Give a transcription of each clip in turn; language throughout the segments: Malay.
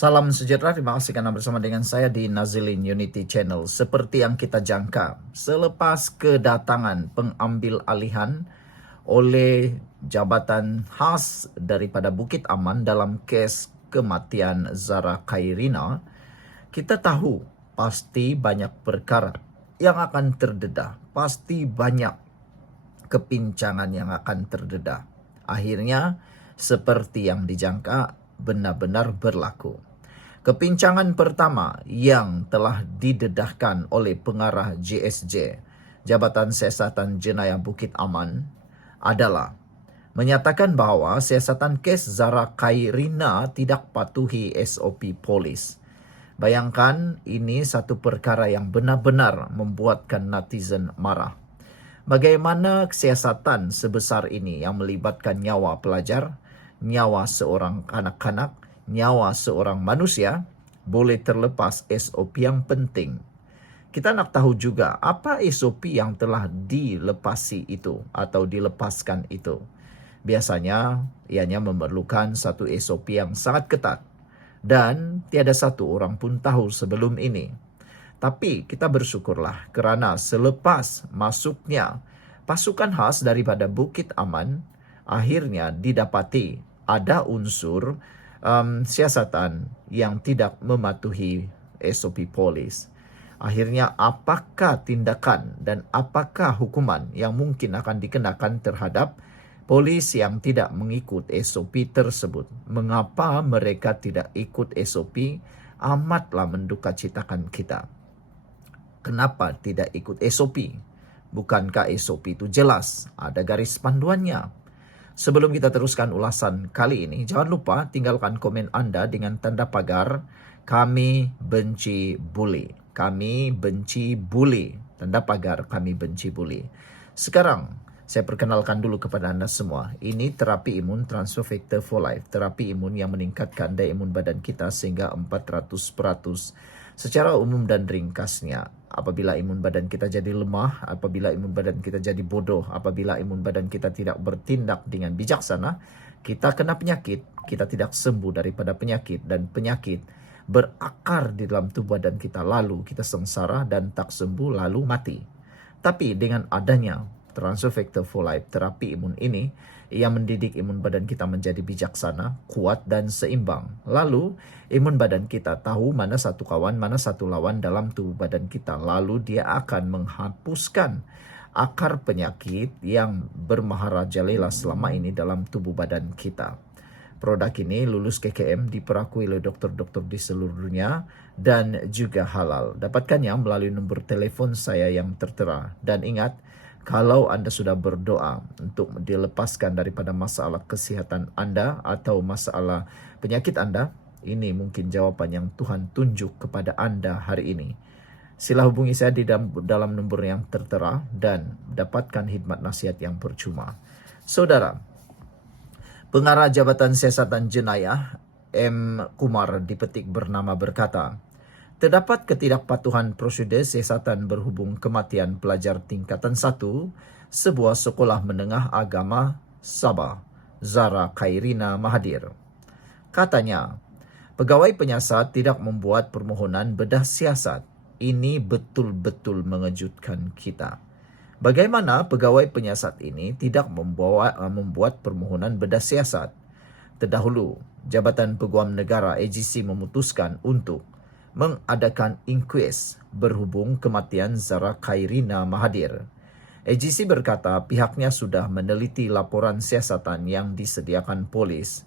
Salam sejahtera, terima kasih karena bersama dengan saya di Nazilin Unity Channel. Seperti yang kita jangka, selepas kedatangan pengambil alihan oleh jabatan khas daripada Bukit Aman dalam kes kematian Zara Khairina, kita tahu pasti banyak perkara yang akan terdedah, pasti banyak kepincangan yang akan terdedah. Akhirnya, seperti yang dijangka, benar-benar berlaku. Kepincangan pertama yang telah didedahkan oleh pengarah JSJ, Jabatan Siasatan Jenayah Bukit Aman, adalah menyatakan bahawa siasatan kes Zara Khairina tidak patuhi SOP polis. Bayangkan, ini satu perkara yang benar-benar membuatkan netizen marah. Bagaimana siasatan sebesar ini yang melibatkan nyawa pelajar, nyawa seorang kanak-kanak, nyawa seorang manusia boleh terlepas SOP yang penting. Kita nak tahu juga apa SOP yang telah dilepasi itu atau dilepaskan itu. Biasanya ianya memerlukan satu SOP yang sangat ketat dan tiada satu orang pun tahu sebelum ini. Tapi kita bersyukurlah kerana selepas masuknya pasukan khas daripada Bukit Aman, akhirnya didapati ada unsur siasatan yang tidak mematuhi SOP polis. Akhirnya apakah tindakan dan apakah hukuman yang mungkin akan dikenakan terhadap polis yang tidak mengikut SOP tersebut? Mengapa mereka tidak ikut SOP? Amatlah mendukacitakan kita. Kenapa tidak ikut SOP? Bukankah SOP itu jelas? Ada garis panduannya. Sebelum kita teruskan ulasan kali ini, jangan lupa tinggalkan komen anda dengan tanda pagar "Kami benci bully". Kami benci bully. Tanda pagar "Kami benci bully". Sekarang, saya perkenalkan dulu kepada anda semua. Ini terapi imun Transfer Factor for Life. Terapi imun yang meningkatkan daya imun badan kita sehingga 400%. Secara umum dan ringkasnya, apabila imun badan kita jadi lemah, apabila imun badan kita jadi bodoh, apabila imun badan kita tidak bertindak dengan bijaksana, kita kena penyakit, kita tidak sembuh daripada penyakit, dan penyakit berakar di dalam tubuh badan kita, lalu kita sengsara dan tak sembuh, lalu mati. Tapi dengan adanya Transfer Factor for Life, terapi imun ini, ia mendidik imun badan kita menjadi bijaksana, kuat dan seimbang. Lalu, imun badan kita tahu mana satu kawan, mana satu lawan dalam tubuh badan kita. Lalu dia akan menghapuskan akar penyakit yang bermaharajalela selama ini dalam tubuh badan kita. Produk ini lulus KKM, diperakui oleh dokter-dokter di seluruh dunia dan juga halal. Dapatkannya melalui nombor telefon saya yang tertera. Dan ingat, kalau anda sudah berdoa untuk dilepaskan daripada masalah kesihatan anda atau masalah penyakit anda, ini mungkin jawapan yang Tuhan tunjuk kepada anda hari ini. Sila hubungi saya di dalam nombor yang tertera dan dapatkan khidmat nasihat yang percuma. Saudara, pengarah Jabatan Siasatan Jenayah M. Kumar dipetik bernama berkata, terdapat ketidakpatuhan prosedur siasatan berhubung kematian pelajar tingkatan 1 sebuah sekolah menengah agama Sabah, Zara Khairina Mahathir. Katanya, pegawai penyiasat tidak membuat permohonan bedah siasat. Ini betul-betul mengejutkan kita. Bagaimana pegawai penyiasat ini tidak membuat permohonan bedah siasat? Terdahulu, Jabatan Peguam Negara AGC memutuskan untuk mengadakan inkuis berhubung kematian Zara Khairina Mahathir. AGC berkata pihaknya sudah meneliti laporan siasatan yang disediakan polis.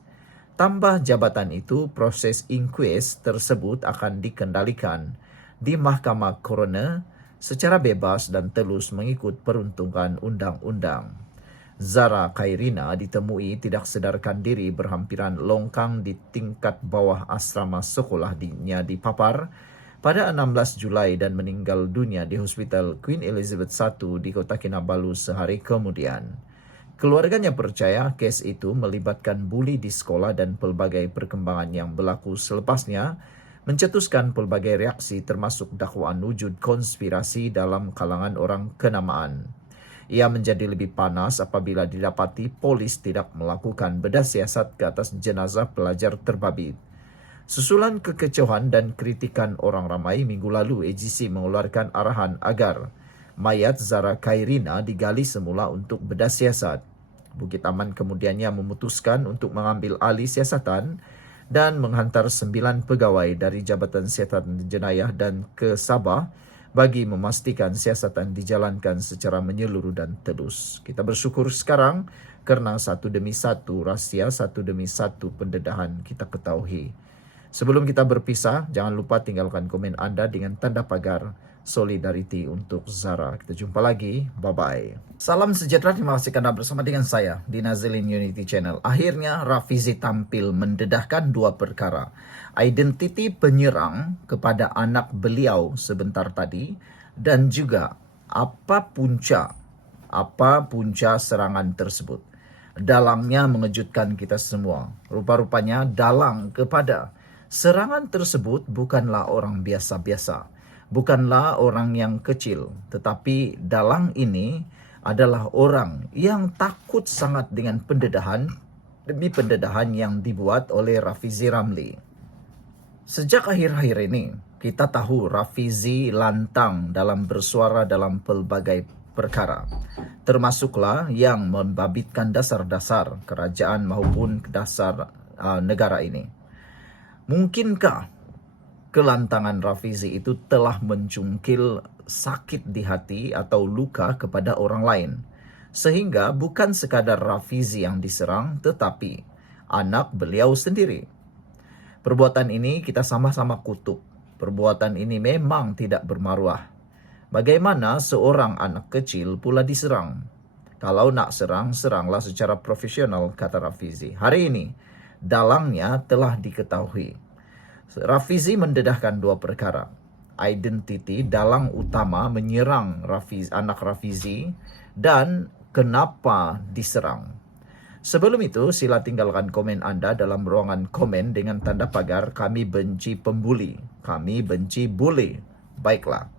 Tambah jabatan itu, proses inkuis tersebut akan dikendalikan di Mahkamah Coroner secara bebas dan telus mengikut peruntukan undang-undang. Zara Khairina ditemui tidak sedarkan diri berhampiran longkang di tingkat bawah asrama sekolahnya di Papar pada 16 Julai dan meninggal dunia di Hospital Queen Elizabeth I di Kota Kinabalu sehari kemudian. Keluarganya percaya kes itu melibatkan buli di sekolah dan pelbagai perkembangan yang berlaku selepasnya mencetuskan pelbagai reaksi termasuk dakwaan wujud konspirasi dalam kalangan orang kenamaan. Ia menjadi lebih panas apabila didapati polis tidak melakukan bedah siasat ke atas jenazah pelajar terbabit. Susulan kekecewaan dan kritikan orang ramai, minggu lalu AGC mengeluarkan arahan agar mayat Zara Khairina digali semula untuk bedah siasat. Bukit Aman kemudiannya memutuskan untuk mengambil alih siasatan dan menghantar 9 pegawai dari Jabatan Siasatan Jenayah dan ke Sabah bagi memastikan siasatan dijalankan secara menyeluruh dan telus. Kita bersyukur sekarang kerana satu demi satu rahsia, satu demi satu pendedahan kita ketahui. Sebelum kita berpisah, jangan lupa tinggalkan komen anda dengan tanda pagar solidariti untuk Zara. Kita jumpa lagi. Bye-bye. Salam sejahtera. Terima kasih kerana bersama dengan saya di Nazilin Unity Channel. Akhirnya Rafizi tampil mendedahkan 2 perkara. Identiti penyerang kepada anak beliau sebentar tadi dan juga apa punca serangan tersebut. Dalangnya mengejutkan kita semua. Rupa-rupanya dalang kepada serangan tersebut bukanlah orang biasa-biasa, bukanlah orang yang kecil, tetapi dalang ini adalah orang yang takut sangat dengan pendedahan demi pendedahan yang dibuat oleh Rafizi Ramli. Sejak akhir-akhir ini, kita tahu Rafizi lantang dalam bersuara dalam pelbagai perkara, termasuklah yang membabitkan dasar-dasar kerajaan maupun dasar negara ini. Mungkinkah kelantangan Rafizi itu telah mencungkil sakit di hati atau luka kepada orang lain? Sehingga bukan sekadar Rafizi yang diserang, tetapi anak beliau sendiri. Perbuatan ini kita sama-sama kutuk. Perbuatan ini memang tidak bermaruah. Bagaimana seorang anak kecil pula diserang? Kalau nak serang, seranglah secara profesional, kata Rafizi. Hari ini, dalangnya telah diketahui. Rafizi mendedahkan 2 perkara. Identiti dalang utama menyerang anak Rafizi dan kenapa diserang. Sebelum itu, sila tinggalkan komen anda dalam ruangan komen dengan tanda pagar kami benci pembuli, kami benci bule. Baiklah.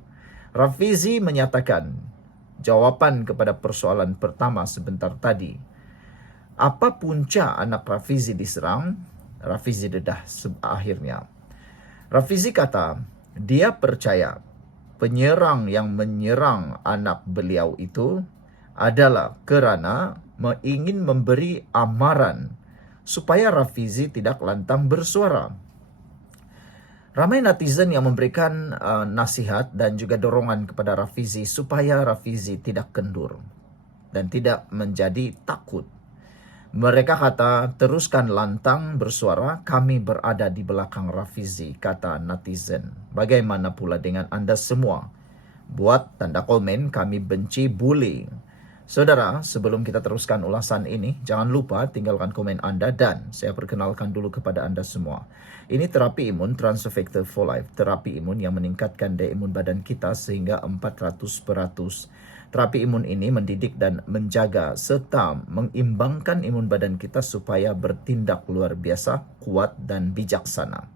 Rafizi menyatakan jawapan kepada persoalan pertama sebentar tadi. Apa punca anak Rafizi diserang? Rafizi dedah akhirnya. Rafizi kata, dia percaya penyerang yang menyerang anak beliau itu adalah kerana ingin memberi amaran supaya Rafizi tidak lantang bersuara. Ramai netizen yang memberikan nasihat dan juga dorongan kepada Rafizi supaya Rafizi tidak kendur dan tidak menjadi takut. Mereka kata, teruskan lantang bersuara, kami berada di belakang Rafizi, kata netizen. Bagaimana pula dengan anda semua? Buat tanda komen, kami benci bully. Saudara, sebelum kita teruskan ulasan ini, jangan lupa tinggalkan komen anda dan saya perkenalkan dulu kepada anda semua. Ini terapi imun Transfactor for Life, terapi imun yang meningkatkan daya imun badan kita sehingga 400%. Terapi imun ini mendidik dan menjaga serta mengimbangkan imun badan kita supaya bertindak luar biasa, kuat dan bijaksana.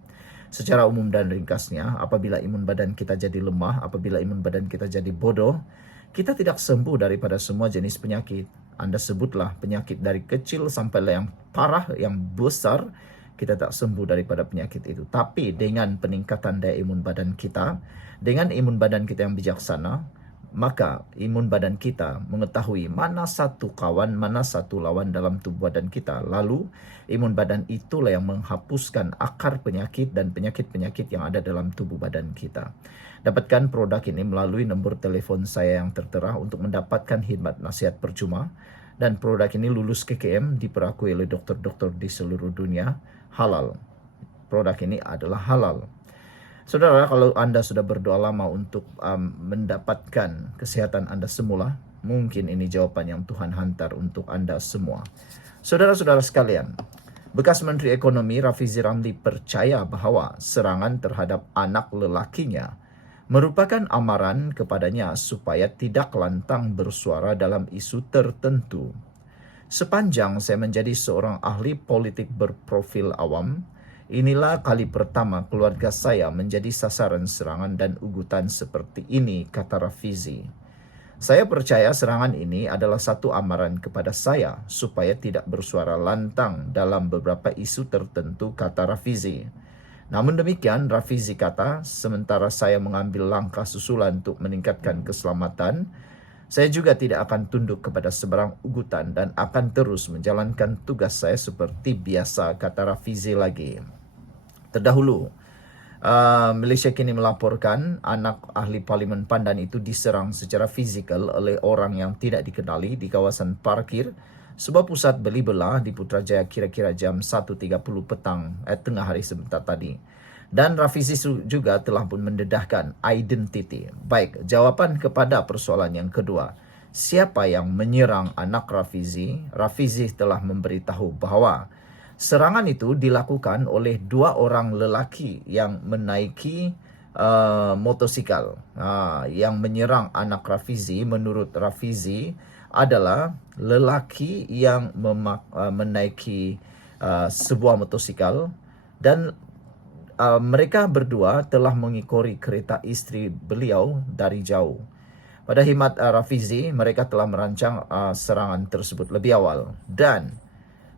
Secara umum dan ringkasnya, apabila imun badan kita jadi lemah, apabila imun badan kita jadi bodoh, kita tidak sembuh daripada semua jenis penyakit. Anda sebutlah penyakit dari kecil sampai yang parah, yang besar, kita tak sembuh daripada penyakit itu. Tapi dengan peningkatan daya imun badan kita, dengan imun badan kita yang bijaksana, maka imun badan kita mengetahui mana satu kawan, mana satu lawan dalam tubuh badan kita. Lalu, imun badan itulah yang menghapuskan akar penyakit dan penyakit-penyakit yang ada dalam tubuh badan kita. Dapatkan produk ini melalui nombor telefon saya yang tertera untuk mendapatkan khidmat nasihat percuma. Dan produk ini lulus KKM, diperakui oleh dokter-dokter di seluruh dunia, halal. Produk ini adalah halal. Saudara, kalau anda sudah berdoa lama untuk mendapatkan kesehatan anda semula, mungkin ini jawapan yang Tuhan hantar untuk anda semua. Saudara-saudara sekalian, bekas Menteri Ekonomi Rafizi Ramli percaya bahawa serangan terhadap anak lelakinya merupakan amaran kepadanya supaya tidak lantang bersuara dalam isu tertentu. Sepanjang saya menjadi seorang ahli politik berprofil awam, inilah kali pertama keluarga saya menjadi sasaran serangan dan ugutan seperti ini, kata Rafizi. Saya percaya serangan ini adalah satu amaran kepada saya supaya tidak bersuara lantang dalam beberapa isu tertentu, kata Rafizi. Namun demikian, Rafizi kata, sementara saya mengambil langkah susulan untuk meningkatkan keselamatan, saya juga tidak akan tunduk kepada seberang ugutan dan akan terus menjalankan tugas saya seperti biasa, kata Rafizi lagi. Terdahulu, Malaysia kini melaporkan anak ahli Parlimen Pandan itu diserang secara fizikal oleh orang yang tidak dikenali di kawasan parkir sebuah pusat beli belah di Putrajaya kira-kira jam 1.30 petang tengah hari sebentar tadi. Dan Rafizi juga telah pun mendedahkan identiti. Baik, jawapan kepada persoalan yang kedua. Siapa yang menyerang anak Rafizi? Rafizi telah memberitahu bahawa serangan itu dilakukan oleh 2 orang lelaki yang menaiki motosikal. Yang menyerang anak Rafizi menurut Rafizi adalah lelaki yang menaiki sebuah motosikal dan mereka berdua telah mengikori kereta isteri beliau dari jauh. Pada khidmat Rafizi, mereka telah merancang serangan tersebut lebih awal. Dan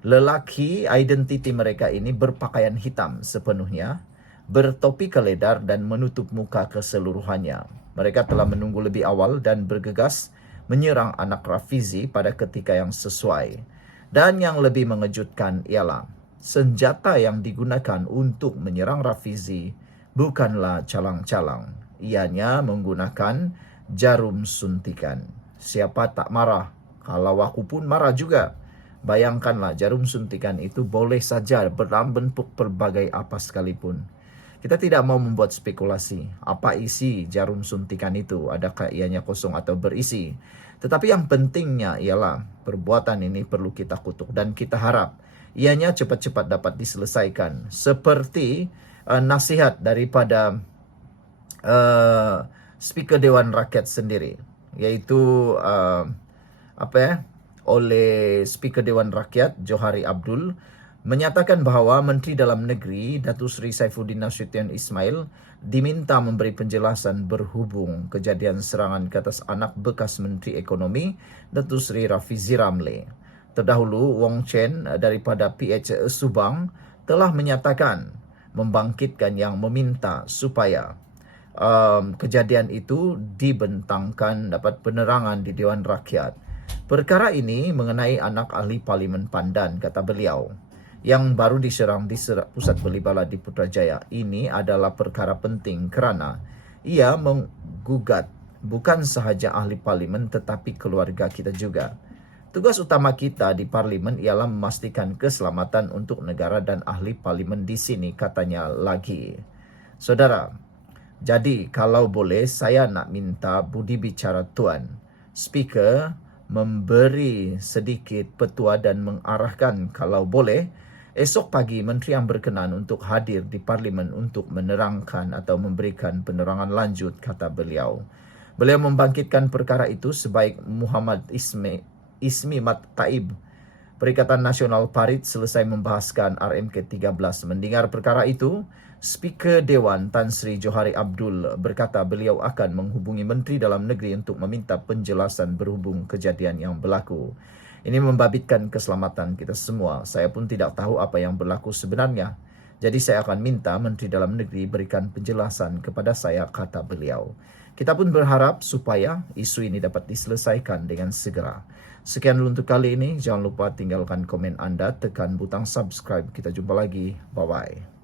lelaki identiti mereka ini berpakaian hitam sepenuhnya, bertopi keledar dan menutup muka keseluruhannya. Mereka telah menunggu lebih awal dan bergegas menyerang anak Rafizi pada ketika yang sesuai. Dan yang lebih mengejutkan ialah senjata yang digunakan untuk menyerang Rafizi bukanlah calang-calang. Ianya menggunakan jarum suntikan. Siapa tak marah? Kalau aku pun marah juga. Bayangkanlah, jarum suntikan itu boleh saja dalam bentuk berbagai apa sekalipun. Kita tidak mau membuat spekulasi apa isi jarum suntikan itu, adakah ianya kosong atau berisi. Tetapi yang pentingnya ialah perbuatan ini perlu kita kutuk dan kita harap ianya cepat-cepat dapat diselesaikan. Seperti nasihat daripada Speaker Dewan Rakyat sendiri, yaitu oleh Speaker Dewan Rakyat Johari Abdul menyatakan bahawa Menteri Dalam Negeri Datuk Seri Saifuddin Nasution Ismail diminta memberi penjelasan berhubung kejadian serangan ke atas anak bekas Menteri Ekonomi Datuk Seri Rafizi Ramlee. Terdahulu, Wong Chen daripada PH Subang telah menyatakan membangkitkan yang meminta supaya kejadian itu dibentangkan dapat penerangan di Dewan Rakyat. Perkara ini mengenai anak ahli Parlimen Pandan, kata beliau, yang baru diserang di pusat beli bala di Putrajaya. Ini adalah perkara penting kerana ia menggugat bukan sahaja ahli Parlimen tetapi keluarga kita juga. Tugas utama kita di Parlimen ialah memastikan keselamatan untuk negara dan ahli Parlimen di sini, katanya lagi. Saudara, jadi kalau boleh saya nak minta budi bicara Tuan Speaker memberi sedikit petua dan mengarahkan kalau boleh esok pagi menteri yang berkenan untuk hadir di Parlimen untuk menerangkan atau memberikan penerangan lanjut, kata beliau. Beliau membangkitkan perkara itu sebaik Muhammad Ismi Mat Taib, Perikatan Nasional Parit, selesai membahaskan RMK 13. Mendengar perkara itu, Speaker Dewan Tan Sri Johari Abdul berkata beliau akan menghubungi Menteri Dalam Negeri untuk meminta penjelasan berhubung kejadian yang berlaku. Ini membabitkan keselamatan kita semua. Saya pun tidak tahu apa yang berlaku sebenarnya. Jadi saya akan minta Menteri Dalam Negeri berikan penjelasan kepada saya, kata beliau. Kita pun berharap supaya isu ini dapat diselesaikan dengan segera. Sekian dulu untuk kali ini. Jangan lupa tinggalkan komen anda, tekan butang subscribe. Kita jumpa lagi. Bye-bye.